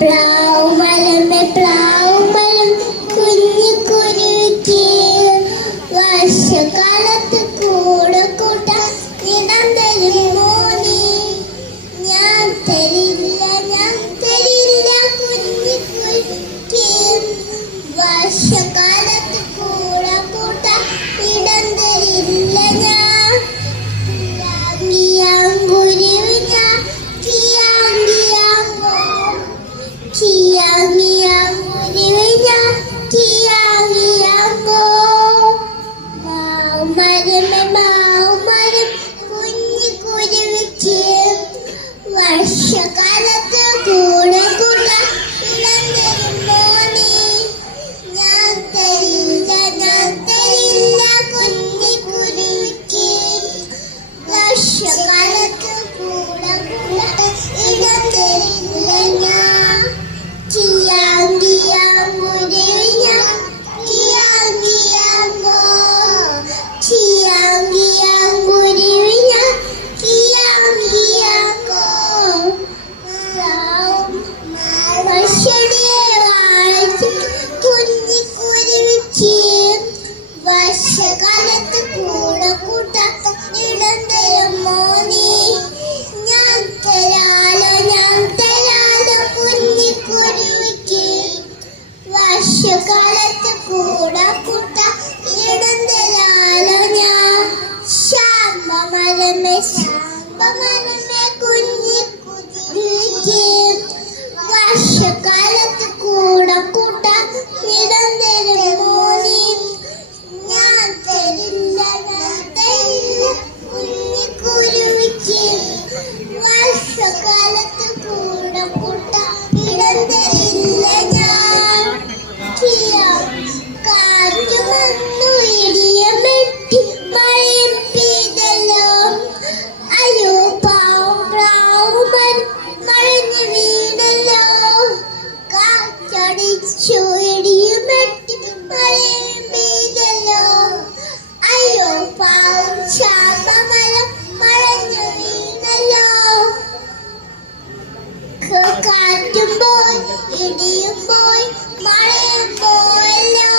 പ്ലാവുമരമേ പ്ലാവുമരം കുഞ്ഞു കുരുവിക്ക് വർഷകാലത്ത് കൂടെ കൂട്ടാൻ ഇടം തരുമോ നീ? ഞാൻ തരില്ല കുഞ്ഞു കുരുവിക്ക് വർഷകാലത്ത് കൂടെ കൂട്ടാൻ ഇടം തരില്ല ഞാൻ. വർഷകാലത്ത് കൂടെ കൂട്ടാൻ ഇടം തരുമോ നീ? ഞാൻ തരില്ല കുഞ്ഞു കുരുവിക്ക് വർഷകാലത്ത് കൂടെ കൂട്ടാൻ ഇടം തരില്ല ഞാൻ. വർഷകാലത്ത് കൂടെ കൂട്ടാൻ ഇടം തരുമോ നീ? ഞാൻ തരാലോ കുഞ്ഞു കുരുവിക്ക് വർഷകാലത്ത് കൂടെ കൂട്ടാൻ ഇടം തരാലോ ഞാൻ. ശാമ്പമരമേ കുഞ്ഞു കുരുവിക്ക് വർഷകാലത്ത് കൂടെ കൂട്ടാൻ ഇടം തരുമോ നീ? ഞാൻ തരില്ല കുഞ്ഞു കുരുവിക്ക് വർഷകാലത്ത് കൂടെ കൂട്ടാൻ ഇടം തരില്ല ഞാൻ. കാറ്റു വന്നു ഇടിയമെട്ടി മഴയും പെയ്തല്ലോ. അയ്യോ പാവം മഴഞ്ഞു വീണല്ലോ. കാറ്റടിച്ചു ഇടിയുമെട്ടി മഴയും പെയ്തല്ലോ. അയ്യോ പാവം ശാപമരം മഴഞ്ഞു വീണല്ലോ. കാറ്റും പോയി ഇടിയും പോയി മഴയും പോയല്ലോ.